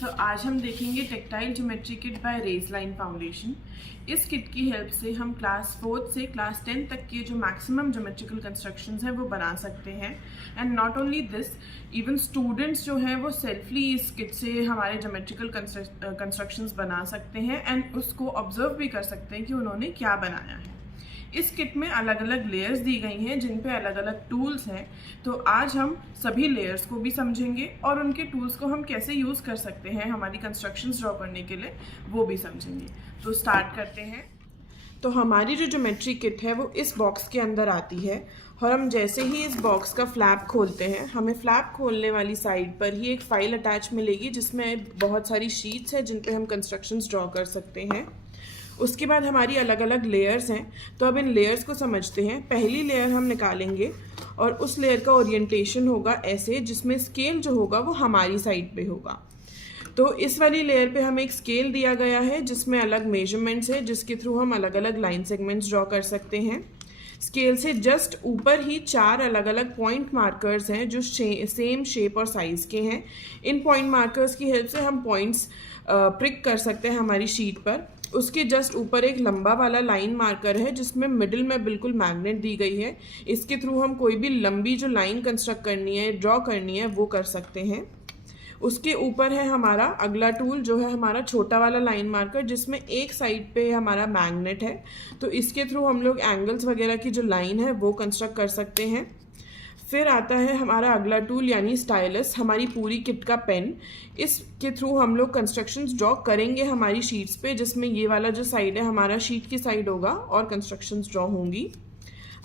तो आज हम देखेंगे टेक्टाइल ज्योमेट्री किट बाय रेजलाइन फाउंडेशन। इस किट की हेल्प से हम क्लास 4 से क्लास 10 तक के जो मैक्सिमम ज्योमेट्रिकल कंस्ट्रक्शंस हैं वो बना सकते हैं। And not only this, even students जो हैं वो सेल्फली इस किट से हमारे ज्योमेट्रिकल कंस्ट्रक्शंस बना सकते हैं एंड उसको ऑब्जर्व भी कर सकते हैं कि उन्होंने क्या बनाया है। इस किट में अलग अलग लेयर्स दी गई हैं जिन पे अलग अलग टूल्स हैं। तो आज हम सभी लेयर्स को भी समझेंगे और उनके टूल्स को हम कैसे यूज़ कर सकते हैं हमारी कंस्ट्रक्शंस ड्रॉ करने के लिए, वो भी समझेंगे। तो स्टार्ट करते हैं। तो हमारी जो ज्योमेट्री किट है वो इस बॉक्स के अंदर आती है और हम जैसे ही इस बॉक्स का फ्लैप खोलते हैं, हमें फ्लैप खोलने वाली साइड पर ही एक फ़ाइल अटैच मिलेगी जिसमें बहुत सारी शीट्स हैं जिन पे हम कंस्ट्रक्शंस ड्रॉ कर सकते हैं। उसके बाद हमारी अलग अलग लेयर्स हैं, तो अब इन लेयर्स को समझते हैं। पहली लेयर हम निकालेंगे और उस लेयर का ओरिएंटेशन होगा ऐसे, जिसमें स्केल जो होगा वो हमारी साइड पे होगा। तो इस वाली लेयर पे हमें एक स्केल दिया गया है जिसमें अलग मेजरमेंट्स है, जिसके थ्रू हम अलग अलग लाइन सेगमेंट्स ड्रॉ कर सकते हैं। स्केल से जस्ट ऊपर ही 4 अलग अलग पॉइंट मार्कर्स हैं जो सेम शेप और साइज़ के हैं। इन पॉइंट मार्कर्स की हेल्प से हम पॉइंट्स प्रिक कर सकते हैं हमारी शीट पर। उसके जस्ट ऊपर एक लंबा वाला लाइन मार्कर है जिसमें मिडिल में बिल्कुल मैग्नेट दी गई है। इसके थ्रू हम कोई भी लंबी जो लाइन कंस्ट्रक्ट करनी है, ड्रॉ करनी है, वो कर सकते हैं। उसके ऊपर है हमारा अगला टूल जो है हमारा छोटा वाला लाइन मार्कर, जिसमें एक साइड पे हमारा मैग्नेट है। तो इसके थ्रू हम लोग एंगल्स वगैरह की जो लाइन है वो कंस्ट्रक्ट कर सकते हैं। फिर आता है हमारा अगला टूल यानी स्टाइलस, हमारी पूरी किट का पेन। इसके थ्रू हम लोग कंस्ट्रक्शंस ड्रॉ करेंगे हमारी शीट्स पे, जिसमें ये वाला जो साइड है हमारा शीट की साइड होगा और कंस्ट्रक्शंस ड्रॉ होंगी।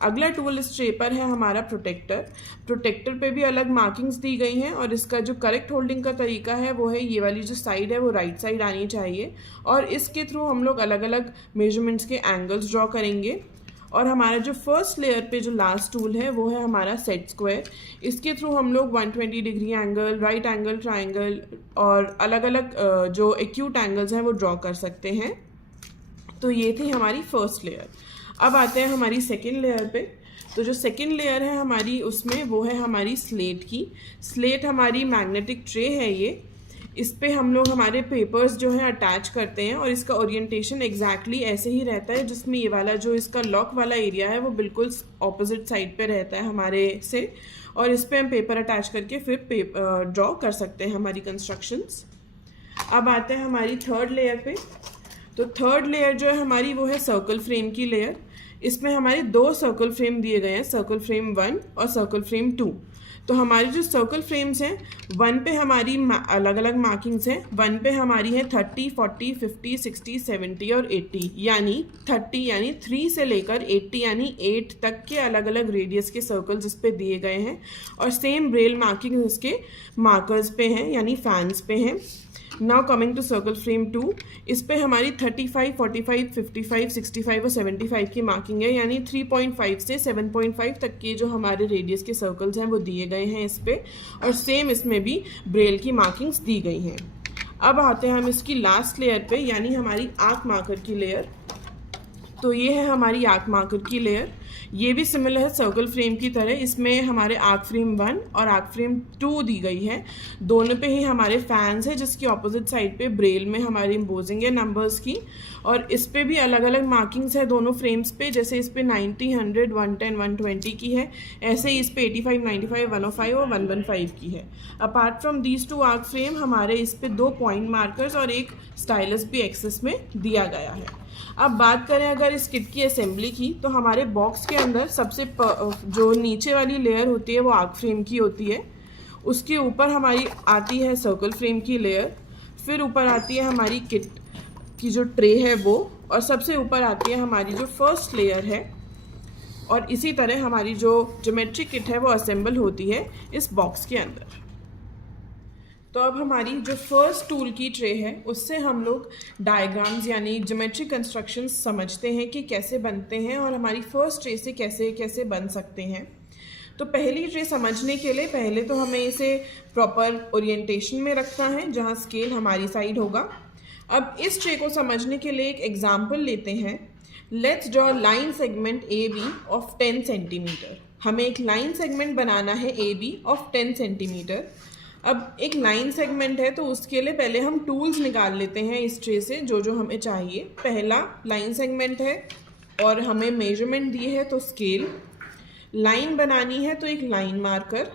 अगला टूल इस ट्रे पर है हमारा प्रोटेक्टर। प्रोटेक्टर पे भी अलग मार्किंग्स दी गई हैं और इसका जो करेक्ट होल्डिंग का तरीका है वो है ये वाली जो साइड है वो राइट साइड आनी चाहिए, और इसके थ्रू हम लोग अलग अलग मेजरमेंट्स के एंगल्स ड्रॉ करेंगे। और हमारा जो फर्स्ट लेयर पे जो लास्ट टूल है वो है हमारा सेट स्क्वायर। इसके थ्रू हम लोग 120 degree angle, right angle triangle और अलग अलग जो एक्यूट एंगल्स हैं वो ड्रॉ कर सकते हैं। तो ये थी हमारी फर्स्ट लेयर। अब आते हैं हमारी सेकेंड लेयर पे। तो जो सेकेंड लेयर है हमारी, उसमें वो है हमारी स्लेट की। स्लेट हमारी मैग्नेटिक ट्रे है ये। इस पे हम लोग हमारे पेपर्स जो हैं अटैच करते हैं और इसका ओरिएंटेशन एग्जैक्टली ऐसे ही रहता है, जिसमें ये वाला जो इसका लॉक वाला एरिया है वो बिल्कुल ऑपोजिट साइड पे रहता है हमारे से, और इस पे हम पेपर अटैच करके फिर ड्रॉ कर सकते हैं हमारी कंस्ट्रक्शंस। अब आते हैं हमारी थर्ड लेयर पे। तो थर्ड लेयर जो है हमारी वो है सर्कल फ्रेम की लेयर। इसमें हमारे 2 सर्कल फ्रेम दिए गए हैं, सर्कल फ्रेम 1 और सर्कल फ्रेम 2। तो हमारी जो सर्कल फ्रेम्स हैं, 1 पे हमारी अलग अलग मार्किंग्स हैं। 1 पे हमारी है 30, 40, 50, 60, 70 और 80, यानी 30 यानी 3 से लेकर 80 यानी 8 तक के अलग अलग रेडियस के सर्कल्स इस पे दिए गए हैं, और सेम ब्रेल मार्किंग इसके मार्कर्स पे हैं यानी फैंस पे हैं। Now coming to circle frame 2, इस पे हमारी 35, 45, 55, 65 और 75 की मार्किंग है, यानी 3.5 से 7.5 तक के जो हमारे रेडियस के सर्कल्स हैं वो दिए गए हैं इस पे, और सेम इसमें भी ब्रेल की मार्किंग्स दी गई हैं। अब आते हैं हम इसकी लास्ट लेयर पे, यानी हमारी आर्क मार्कर की लेयर। तो ये है हमारी आर्क मार्कर की लेयर। ये भी सिमिलर है सर्कल फ्रेम की तरह। इसमें हमारे आर्क फ्रेम 1 और आर्क फ्रेम 2 दी गई है। दोनों पे ही हमारे फैंस है, जिसकी ऑपोजिट साइड पे ब्रेल में हमारी इम्पोजिंग है नंबर्स की, और इस पे भी अलग अलग मार्किंग्स है दोनों फ्रेम्स पे। जैसे इस पे 90, 100, 110, 120 की है, ऐसे ही इस पे 85, 95, 105 और 115 की है। Apart from these 2 arc frame, हमारे इस पे 2 पॉइंट मार्कर्स और एक स्टाइलस भी एक्सेस में दिया गया है। अब बात करें अगर इस किट की असेंबली की, तो हमारे बॉक्स के अंदर सबसे जो नीचे वाली लेयर होती है वो आर्क फ्रेम की होती है। उसके ऊपर हमारी आती है सर्कल फ्रेम की लेयर, फिर ऊपर आती है हमारी किट की जो ट्रे है वो, और सबसे ऊपर आती है हमारी जो फर्स्ट लेयर है। और इसी तरह हमारी जो ज्योमेट्री किट है वो असेंबल होती है इस बॉक्स के अंदर। तो अब हमारी जो फर्स्ट टूल की ट्रे है उससे हम लोग डायग्राम्स यानी ज्योमेट्रिक कंस्ट्रक्शंस समझते हैं कि कैसे बनते हैं और हमारी फर्स्ट ट्रे से कैसे कैसे बन सकते हैं। तो पहली ट्रे समझने के लिए पहले तो हमें इसे प्रॉपर ओरिएंटेशन में रखना है जहाँ स्केल हमारी साइड होगा। अब इस ट्रे को समझने के लिए एक एग्जाम्पल लेते हैं। Let's draw line segment A B of 10 centimetre. हमें एक लाइन सेगमेंट बनाना है ए बी ऑफ 10 सेंटीमीटर। अब एक लाइन सेगमेंट है, तो उसके लिए पहले हम टूल्स निकाल लेते हैं इस ट्रे से जो जो हमें चाहिए। पहला लाइन सेगमेंट है और हमें मेजरमेंट दी है तो स्केल, लाइन बनानी है तो एक लाइन मार्कर,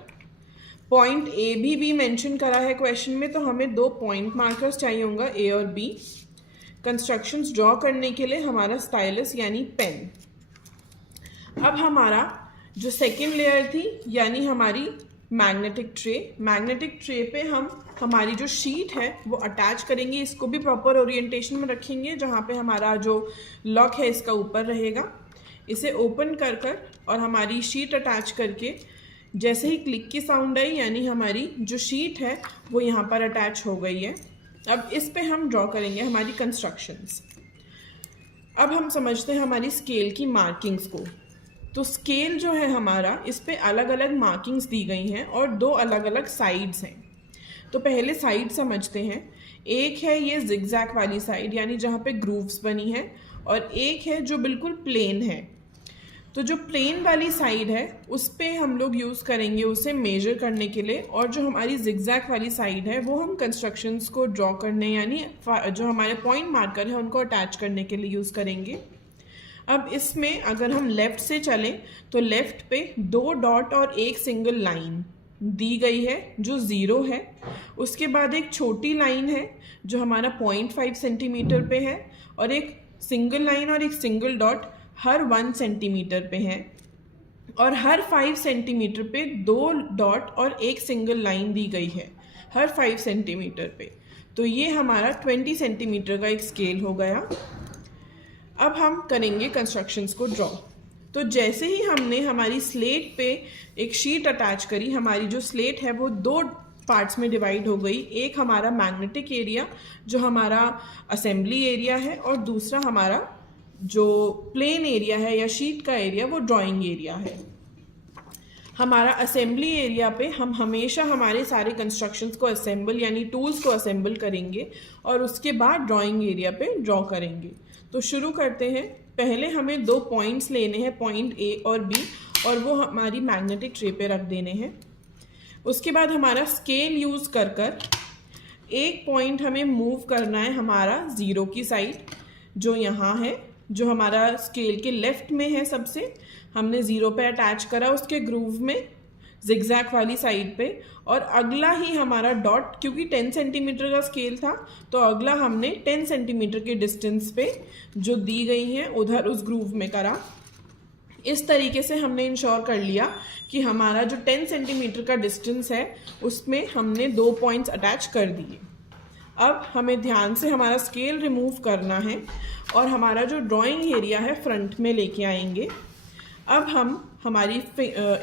पॉइंट ए भी मेंशन करा है क्वेश्चन में, तो हमें 2 पॉइंट मार्कर्स चाहिए होगा, ए और बी। कंस्ट्रक्शंस ड्रॉ करने के लिए हमारा स्टाइलस यानी पेन। अब हमारा जो सेकेंड लेयर थी यानी हमारी मैग्नेटिक ट्रे पे हम हमारी जो शीट है वो अटैच करेंगे। इसको भी प्रॉपर ओरिएंटेशन में रखेंगे, जहाँ पे हमारा जो लॉक है इसका ऊपर रहेगा। इसे ओपन कर और हमारी शीट अटैच करके जैसे ही क्लिक की साउंड आई यानी हमारी जो शीट है वो यहाँ पर अटैच हो गई है। अब इस पे हम ड्रॉ करेंगे हमारी कंस्ट्रक्शंस। अब हम समझते हैं हमारी स्केल की मार्किंग्स को। तो स्केल जो है हमारा, इस पे अलग अलग मार्किंग्स दी गई हैं और 2 अलग अलग साइड्स हैं। तो पहले साइड समझते हैं। एक है ये जिगजैग वाली साइड यानी जहाँ पे ग्रूव्स बनी है, और एक है जो बिल्कुल प्लेन है। तो जो प्लेन वाली साइड है उस पे हम लोग यूज़ करेंगे उसे मेजर करने के लिए, और जो हमारी जिगजैग वाली साइड है वो हम कंस्ट्रक्शंस को ड्रॉ करने यानी जो हमारे पॉइंट मार्कर है उनको अटैच करने के लिए यूज़ करेंगे। अब इसमें अगर हम लेफ़्ट से चलें तो लेफ़्ट पे 2 डॉट और एक सिंगल लाइन दी गई है जो 0 है। उसके बाद एक छोटी लाइन है जो हमारा 0.5 सेंटीमीटर पे है, और एक सिंगल लाइन और एक सिंगल डॉट हर 1 सेंटीमीटर पे है, और हर 5 सेंटीमीटर पे 2 डॉट और एक सिंगल लाइन दी गई है हर 5 सेंटीमीटर पे। तो ये हमारा 20 सेंटीमीटर का एक स्केल हो गया। अब हम करेंगे कंस्ट्रक्शंस को ड्रॉ। तो जैसे ही हमने हमारी स्लेट पे एक शीट अटैच करी, हमारी जो स्लेट है वो 2 पार्ट्स में डिवाइड हो गई। एक हमारा मैग्नेटिक एरिया जो हमारा असेंबली एरिया है, और दूसरा हमारा जो प्लेन एरिया है या शीट का एरिया वो ड्राइंग एरिया है। हमारा असेंबली एरिया पे हम हमेशा हमारे सारे कंस्ट्रक्शंस को असेंबल यानी टूल्स को असेंबल करेंगे और उसके बाद ड्राइंग एरिया पे ड्रॉ करेंगे। तो शुरू करते हैं। पहले हमें 2 पॉइंट्स लेने हैं, पॉइंट ए और बी, और वो हमारी मैग्नेटिक ट्रे पे रख देने हैं। उसके बाद हमारा स्केल यूज़ कर एक पॉइंट हमें मूव करना है हमारा 0 की साइड, जो यहाँ है, जो हमारा स्केल के लेफ्ट में है। सबसे हमने 0 पे अटैच करा उसके ग्रूव में जिगजैग वाली साइड पे, और अगला ही हमारा डॉट, क्योंकि 10 सेंटीमीटर का स्केल था तो अगला हमने 10 सेंटीमीटर के डिस्टेंस पे जो दी गई हैं उधर उस ग्रूव में करा। इस तरीके से हमने इंश्योर कर लिया कि हमारा जो 10 सेंटीमीटर का डिस्टेंस है उसमें हमने 2 पॉइंट्स अटैच कर दिए। अब हमें ध्यान से हमारा स्केल रिमूव करना है और हमारा जो ड्राइंग एरिया है फ्रंट में लेके आएंगे। अब हम हमारी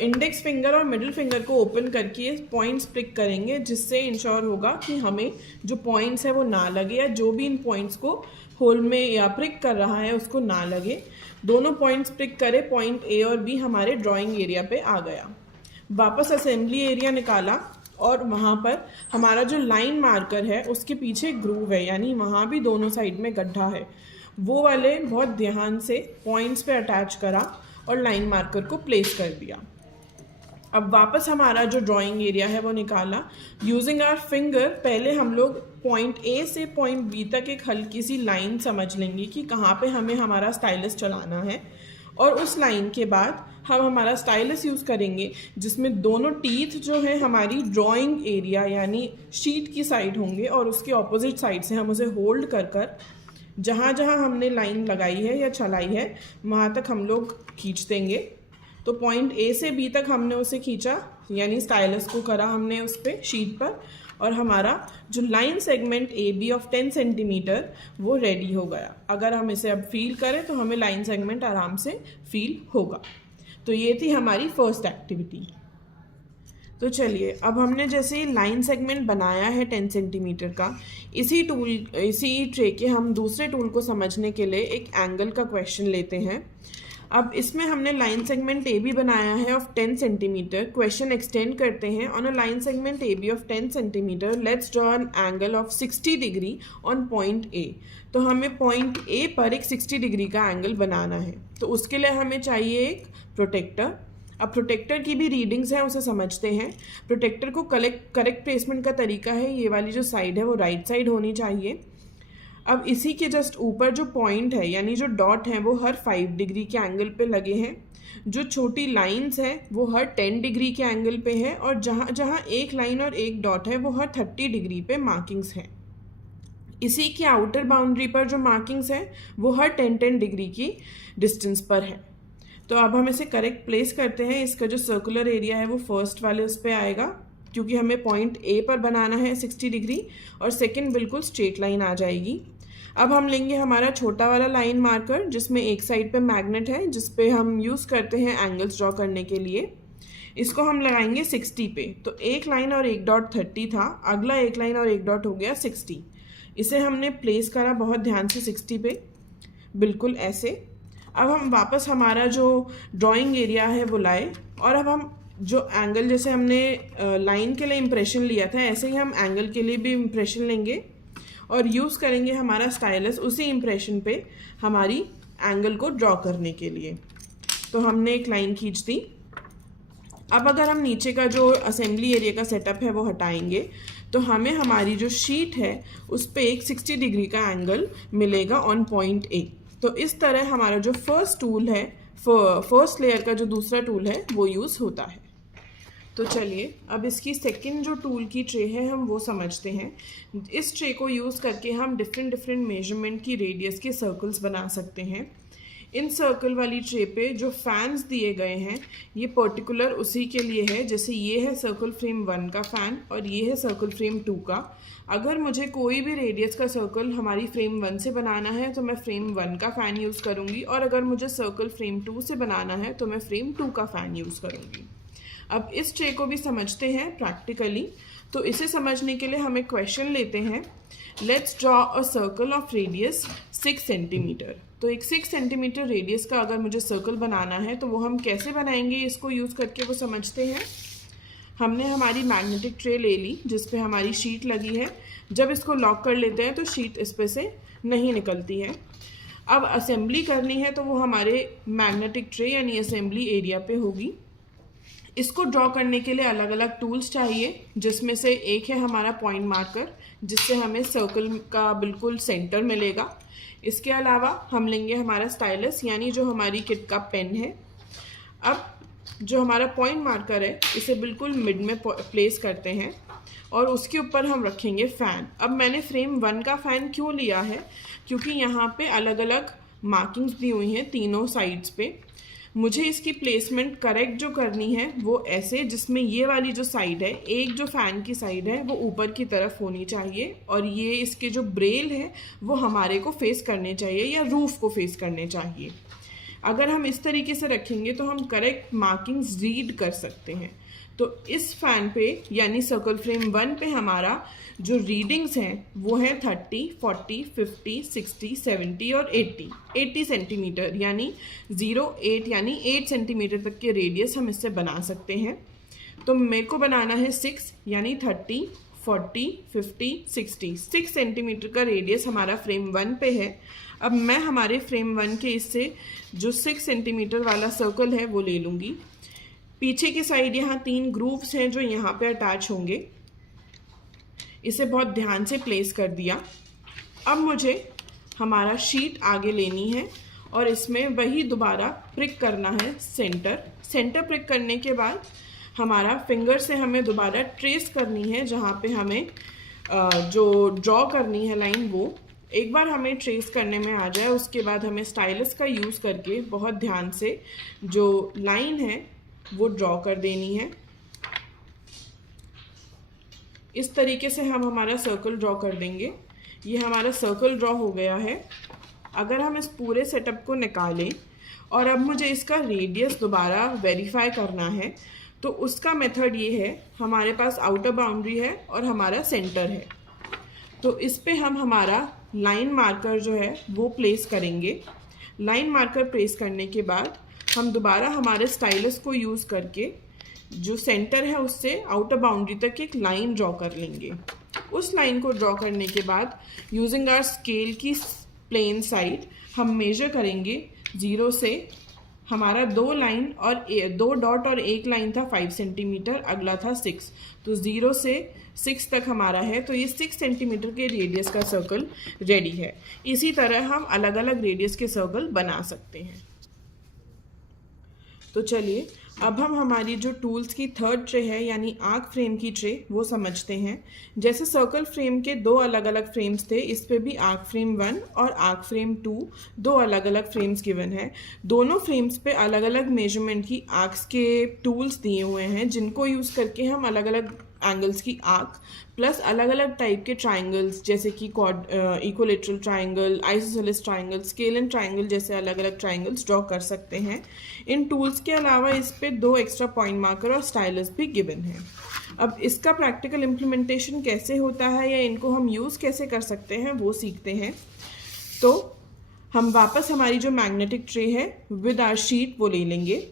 इंडेक्स फिंगर और मिडिल फिंगर को ओपन करके पॉइंट्स प्रिक करेंगे, जिससे इंश्योर होगा कि हमें जो पॉइंट्स है वो ना लगे, या जो भी इन पॉइंट्स को होल में या प्रिक कर रहा है उसको ना लगे। दोनों पॉइंट्स प्रिक करें, पॉइंट ए और बी हमारे ड्राइंग एरिया पे आ गया। वापस असेंबली एरिया निकाला और वहाँ पर हमारा जो लाइन मार्कर है उसके पीछे ग्रूव है, यानी वहाँ भी दोनों साइड में गड्ढा है। वो वाले बहुत ध्यान से पॉइंट्स पे अटैच करा और लाइन मार्कर को प्लेस कर दिया। अब वापस हमारा जो ड्राइंग एरिया है वो निकाला यूजिंग आवर फिंगर। पहले हम लोग पॉइंट ए से पॉइंट बी तक एक हल्की सी लाइन समझ लेंगे कि कहाँ पे हमें हमारा स्टाइलस चलाना है, और उस लाइन के बाद हम हमारा स्टाइलस यूज़ करेंगे जिसमें दोनों टीथ जो है हमारी ड्राइंग एरिया यानी शीट की साइड होंगे, और उसके ऑपोजिट साइड से हम उसे होल्ड कर जहाँ जहाँ हमने लाइन लगाई है या चलाई है वहाँ तक हम लोग खींच देंगे। तो पॉइंट ए से बी तक हमने उसे खींचा, यानी स्टाइलस को करा हमने उस पर शीट पर, और हमारा जो line segment A B of 10 centimetre वो रेडी हो गया। अगर हम इसे अब फील करें तो हमें लाइन सेगमेंट आराम से फील होगा। तो ये थी हमारी फर्स्ट एक्टिविटी। तो चलिए, अब हमने जैसे लाइन सेगमेंट बनाया है 10 सेंटीमीटर का, इसी ट्रे के हम दूसरे टूल को समझने के लिए एक एंगल का क्वेश्चन लेते हैं। अब इसमें हमने लाइन सेगमेंट ए बी बनाया है ऑफ 10 सेंटीमीटर। क्वेश्चन एक्सटेंड करते हैं। On a line segment A B of 10 centimetre let's draw an angle of 60 degree on point A. तो हमें पॉइंट ए पर एक 60 डिग्री का एंगल बनाना है। तो उसके लिए हमें चाहिए एक प्रोटेक्टर। अब प्रोटेक्टर की भी रीडिंग्स हैं, उसे समझते हैं। प्रोटेक्टर को करेक्ट प्लेसमेंट का तरीका है, ये वाली जो साइड है वो राइट साइड होनी चाहिए। अब इसी के जस्ट ऊपर जो पॉइंट है यानी जो डॉट है वो हर 5 डिग्री के एंगल पे लगे हैं। जो छोटी लाइंस हैं वो हर 10 डिग्री के एंगल पे है, और जहाँ जहाँ एक लाइन और एक डॉट है वो हर 30 डिग्री पे मार्किंग्स हैं। इसी की आउटर बाउंड्री पर जो मार्किंग्स हैं वो हर 10-10 डिग्री की डिस्टेंस पर है। तो अब हम इसे करेक्ट प्लेस करते हैं। इसका जो सर्कुलर एरिया है वो फर्स्ट वाले उस पर आएगा, क्योंकि हमें पॉइंट ए पर बनाना है 60 डिग्री, और सेकंड बिल्कुल स्ट्रेट लाइन आ जाएगी। अब हम लेंगे हमारा छोटा वाला लाइन मार्कर, जिसमें एक साइड पे मैग्नेट है, जिस पे हम यूज़ करते हैं एंगल्स ड्रॉ करने के लिए। इसको हम लगाएंगे 60 पे। तो एक लाइन और एक डॉट 30 था, अगला एक लाइन और एक डॉट हो गया 60। इसे हमने प्लेस करा बहुत ध्यान से 60 पे, बिल्कुल ऐसे। अब हम वापस हमारा जो ड्राइंग एरिया है वो लाए, और अब हम जो एंगल, जैसे हमने लाइन के लिए इम्प्रेशन लिया था, ऐसे ही हम एंगल के लिए भी इम्प्रेशन लेंगे और यूज़ करेंगे हमारा स्टाइलस उसी इम्प्रेशन पे हमारी एंगल को ड्रॉ करने के लिए। तो हमने एक लाइन खींच दी। अब अगर हम नीचे का जो असेंबली एरिया का सेटअप है वो हटाएंगे, तो हमें हमारी जो शीट है उस पर एक 60 डिग्री का एंगल मिलेगा ऑन पॉइंट ए। तो इस तरह हमारा जो फर्स्ट टूल है, फर्स्ट लेयर का जो दूसरा टूल है वो यूज़ होता है। तो चलिए अब इसकी सेकंड जो टूल की ट्रे है हम वो समझते हैं। इस ट्रे को यूज़ करके हम डिफरेंट मेजरमेंट की रेडियस के सर्कल्स बना सकते हैं। इन सर्कल वाली ट्रे पे जो फैंस दिए गए हैं ये पर्टिकुलर उसी के लिए है। जैसे ये है सर्कल फ्रेम 1 का फ़ैन और ये है सर्कल फ्रेम 2 का। अगर मुझे कोई भी रेडियस का सर्कल हमारी फ्रेम 1 से बनाना है तो मैं फ्रेम 1 का फ़ैन यूज़ करूँगी, और अगर मुझे सर्कल फ्रेम 2 से बनाना है तो मैं फ्रेम 2 का फ़ैन यूज़ करूँगी। अब इस ट्रे को भी समझते हैं प्रैक्टिकली। तो इसे समझने के लिए हम एक क्वेश्चन लेते हैं। Let's draw a circle of radius 6 centimetre. तो एक 6 सेंटीमीटर रेडियस का अगर मुझे सर्कल बनाना है तो वो हम कैसे बनाएंगे, इसको यूज़ करके वो समझते हैं। हमने हमारी मैग्नेटिक ट्रे ले ली जिस पे हमारी शीट लगी है। जब इसको लॉक कर लेते हैं तो शीट इस पे से नहीं निकलती है। अब असेंबली करनी है तो वो हमारे मैग्नेटिक ट्रे यानी असेंबली एरिया पे होगी। इसको ड्रॉ करने के लिए अलग अलग टूल्स चाहिए, जिसमें से एक है हमारा पॉइंट मार्कर, जिससे हमें सर्कल का बिल्कुल सेंटर मिलेगा। इसके अलावा हम लेंगे हमारा स्टाइलस यानी जो हमारी किट का पेन है। अब जो हमारा पॉइंट मार्कर है इसे बिल्कुल मिड में प्लेस करते हैं और उसके ऊपर हम रखेंगे फ़ैन। अब मैंने फ्रेम 1 का फ़ैन क्यों लिया है, क्योंकि यहाँ पे अलग अलग मार्किंग्स दी हुई हैं तीनों साइड्स पे। मुझे इसकी प्लेसमेंट करेक्ट जो करनी है वो ऐसे, जिसमें ये वाली जो साइड है, एक जो फ़ैन की साइड है वो ऊपर की तरफ होनी चाहिए, और ये इसके जो ब्रेल है वो हमारे को फेस करने चाहिए या रूफ़ को फेस करने चाहिए। अगर हम इस तरीके से रखेंगे तो हम करेक्ट मार्किंग्स रीड कर सकते हैं। तो इस फ़ैन पे यानी सर्कल फ्रेम 1 पे हमारा जो रीडिंग्स हैं वो हैं 30, 40, 50, 60, 70 और 80 सेंटीमीटर, यानी 0, 8 यानी 8 सेंटीमीटर तक के रेडियस हम इससे बना सकते हैं। तो मेरे को बनाना है 6 यानी 30, 40, 50, 60, 6 सेंटीमीटर का रेडियस हमारा फ्रेम 1 पे है। अब मैं हमारे फ्रेम 1 के इससे जो 6 सेंटीमीटर वाला सर्कल है वो ले लूँगी। पीछे की साइड यहाँ 3 ग्रूव्स हैं जो यहाँ पे अटैच होंगे। इसे बहुत ध्यान से प्लेस कर दिया। अब मुझे हमारा शीट आगे लेनी है और इसमें वही दोबारा प्रिक करना है सेंटर प्रिक करने के बाद हमारा फिंगर से हमें दोबारा ट्रेस करनी है जहाँ पे हमें जो ड्रॉ करनी है लाइन, वो एक बार हमें ट्रेस करने में आ जाए उसके बाद हमें स्टाइलस का यूज़ करके बहुत ध्यान से जो लाइन है वो ड्रॉ कर देनी है। इस तरीके से हम हमारा सर्कल ड्रॉ कर देंगे। ये हमारा सर्कल ड्रॉ हो गया है। अगर हम इस पूरे सेटअप को निकालें और अब मुझे इसका रेडियस दोबारा वेरीफाई करना है तो उसका मेथड ये है, हमारे पास आउटर बाउंड्री है और हमारा सेंटर है। तो इस पे हम हमारा लाइन मार्कर जो है वो प्लेस करेंगे। लाइन मार्कर प्लेस करने के बाद हम दोबारा हमारे स्टाइलस को यूज़ करके जो सेंटर है उससे आउटर बाउंड्री तक एक लाइन ड्रॉ कर लेंगे। उस लाइन को ड्रॉ करने के बाद यूजिंग आवर स्केल की प्लेन साइड हम मेजर करेंगे 0 से हमारा 2 लाइन और 2 डॉट और 1 लाइन था 5 सेंटीमीटर, अगला था 6, तो 0 से 6 तक हमारा है, तो ये 6 सेंटीमीटर के रेडियस का सर्कल रेडी है। इसी तरह हम अलग अलग रेडियस के सर्कल बना सकते हैं। तो चलिए अब हम हमारी जो टूल्स की थर्ड ट्रे है यानी आर्क फ्रेम की ट्रे वो समझते हैं। जैसे सर्कल फ्रेम के 2 अलग अलग फ्रेम्स थे, इस पे भी आर्क फ्रेम 1 और आर्क फ्रेम 2 2 अलग अलग फ्रेम्स गिवन है। दोनों फ्रेम्स पे अलग अलग मेजरमेंट की आर्क्स के टूल्स दिए हुए हैं, जिनको यूज़ करके हम अलग अलग एंगल्स की आर्क प्लस अलग अलग टाइप के ट्राइंगल्स जैसे कि equilateral triangle, isosceles triangle, scale and triangle जैसे अलग अलग ट्राइंगल्स ड्रॉ कर सकते हैं। इन टूल्स के अलावा इस पे 2 एक्स्ट्रा पॉइंट मार्कर और स्टाइलस भी गिवन है। अब इसका प्रैक्टिकल इम्प्लीमेंटेशन कैसे होता है या इनको हम यूज़ कैसे कर सकते हैं वो सीखते हैं। तो हम वापस हमारी जो मैग्नेटिक ट्रे है विद आवर शीट वो ले लेंगे।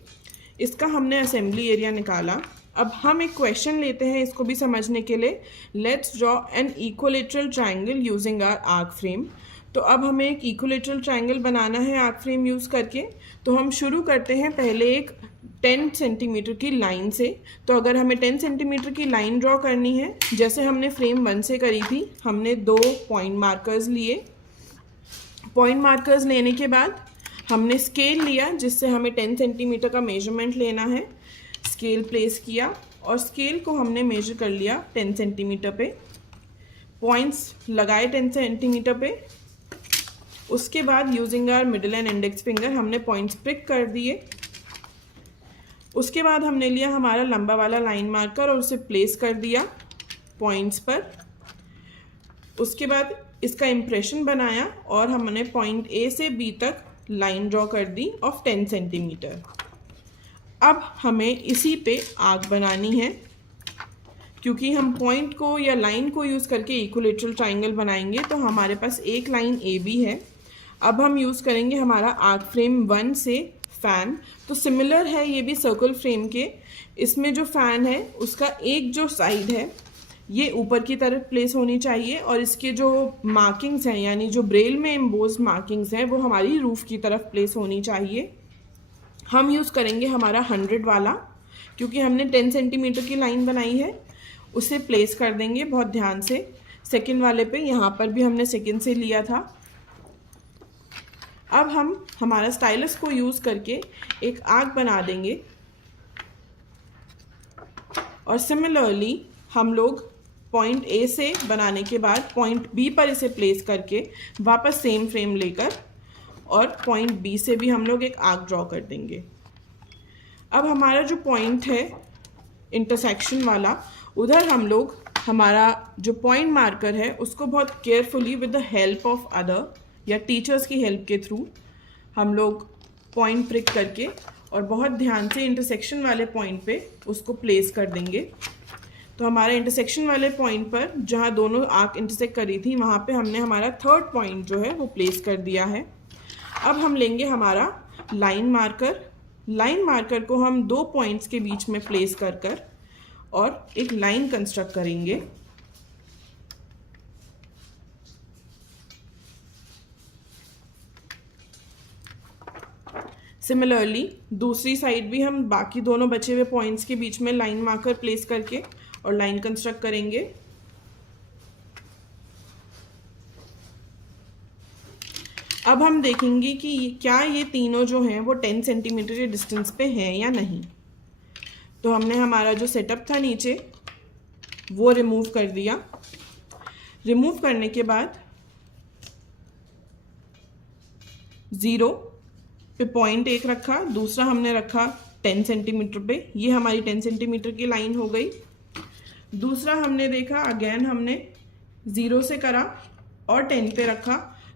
इसका हमने असेंबली एरिया निकाला। अब हम एक क्वेश्चन लेते हैं इसको भी समझने के लिए। Let's draw an equilateral triangle using our arc frame. तो अब हमें एक इक्विलेटरल ट्राइंगल बनाना है आर्क फ्रेम यूज़ करके। तो हम शुरू करते हैं पहले एक 10 सेंटीमीटर की लाइन से। तो अगर हमें 10 सेंटीमीटर की लाइन ड्रॉ करनी है, जैसे हमने फ्रेम 1 से करी थी, हमने 2 पॉइंट मार्कर्स लिए। पॉइंट मार्कर्स लेने के बाद हमने स्केल लिया जिससे हमें 10 सेंटीमीटर का मेजरमेंट लेना है। स्केल प्लेस किया और स्केल को हमने मेजर कर लिया 10 सेंटीमीटर पे। पॉइंट्स लगाए 10 सेंटीमीटर पे। उसके बाद using our middle and index finger हमने पॉइंट्स पिक कर दिए। उसके बाद हमने लिया हमारा लंबा वाला लाइन मार्कर और उसे प्लेस कर दिया पॉइंट्स पर। उसके बाद इसका इम्प्रेशन बनाया और हमने पॉइंट ए से बी तक लाइन ड्रॉ कर दी ऑफ 10 सेंटीमीटर। अब हमें इसी पे आर्क बनानी है, क्योंकि हम पॉइंट को या लाइन को यूज़ करके इक्विलेटरल ट्राइंगल बनाएंगे। तो हमारे पास एक लाइन ए बी है। अब हम यूज़ करेंगे हमारा आर्क फ्रेम 1 से फ़ैन। तो सिमिलर है ये भी सर्कल फ्रेम के। इसमें जो फ़ैन है उसका एक जो साइड है ये ऊपर की तरफ प्लेस होनी चाहिए और इसके जो मार्किंग्स हैं यानी जो ब्रेल में एम्बोज्ड मार्किंग्स हैं वो हमारी रूफ की तरफ प्लेस होनी चाहिए। हम यूज़ करेंगे हमारा 100 वाला, क्योंकि हमने 10 सेंटीमीटर की लाइन बनाई है। उसे प्लेस कर देंगे बहुत ध्यान से। सेकंड वाले पे यहाँ पर भी हमने सेकंड से लिया था। अब हम हमारा स्टाइलस को यूज़ करके एक आर्क बना देंगे और सिमिलरली हम लोग पॉइंट ए से बनाने के बाद पॉइंट बी पर इसे प्लेस करके वापस सेम फ्रेम लेकर और पॉइंट बी से भी हम लोग एक आर्क ड्रॉ कर देंगे। अब हमारा जो पॉइंट है इंटरसेक्शन वाला, उधर हम लोग हमारा जो पॉइंट मार्कर है उसको बहुत carefully with the help of other या टीचर्स की हेल्प के थ्रू हम लोग पॉइंट प्रिक करके और बहुत ध्यान से इंटरसेक्शन वाले पॉइंट पे उसको प्लेस कर देंगे। तो हमारा इंटरसेक्शन वाले पॉइंट पर जहाँ दोनों आर्क इंटरसेक्ट करी थी वहाँ पे हमने हमारा थर्ड पॉइंट जो है वो प्लेस कर दिया है। अब हम लेंगे हमारा लाइन मार्कर। लाइन मार्कर को हम 2 पॉइंट्स के बीच में प्लेस कर कर और एक लाइन कंस्ट्रक्ट करेंगे। सिमिलरली दूसरी साइड भी हम बाकी दोनों बचे हुए पॉइंट्स के बीच में लाइन मार्कर प्लेस करके और लाइन कंस्ट्रक्ट करेंगे। अब हम देखेंगे कि क्या ये तीनों जो हैं वो 10 सेंटीमीटर के डिस्टेंस पे हैं या नहीं। तो हमने हमारा जो सेटअप था नीचे वो रिमूव कर दिया। रिमूव करने के बाद 0 पे पॉइंट एक रखा, दूसरा हमने रखा 10 सेंटीमीटर पे। ये हमारी 10 सेंटीमीटर की लाइन हो गई। दूसरा हमने देखा अगेन हमने 0 से करा और 10 पे रखा,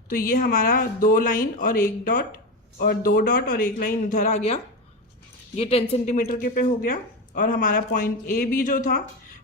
तो ये हमारा 2 लाइन और 1 डॉट और 2 डॉट और 1 लाइन इधर आ गया। ये 10 सेंटीमीटर के पे हो गया और हमारा पॉइंट ए बी जो था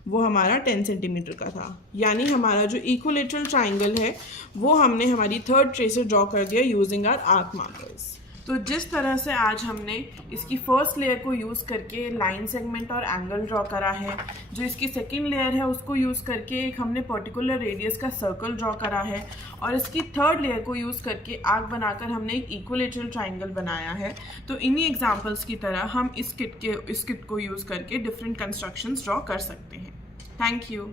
वो हमारा 10 सेंटीमीटर का था। यानी हमारा जो इक्विलेटरल ट्राइंगल है वो हमने हमारी थर्ड ट्रे से ड्रॉ कर दिया यूजिंग आवर आर्क मार्कर्स। तो जिस तरह से आज हमने इसकी फर्स्ट लेयर को यूज़ करके लाइन सेगमेंट और एंगल ड्रॉ करा है, जो इसकी सेकेंड लेयर है उसको यूज़ करके एक हमने पर्टिकुलर रेडियस का सर्कल ड्रॉ करा है, और इसकी थर्ड लेयर को यूज़ करके आर्क बनाकर हमने एक इक्विलेटरल ट्राइंगल बनाया है। तो इन्हीं एग्जाम्पल्स की तरह हम इस किट को यूज़ करके डिफरेंट कंस्ट्रक्शंस ड्रॉ कर सकते हैं। Thank you.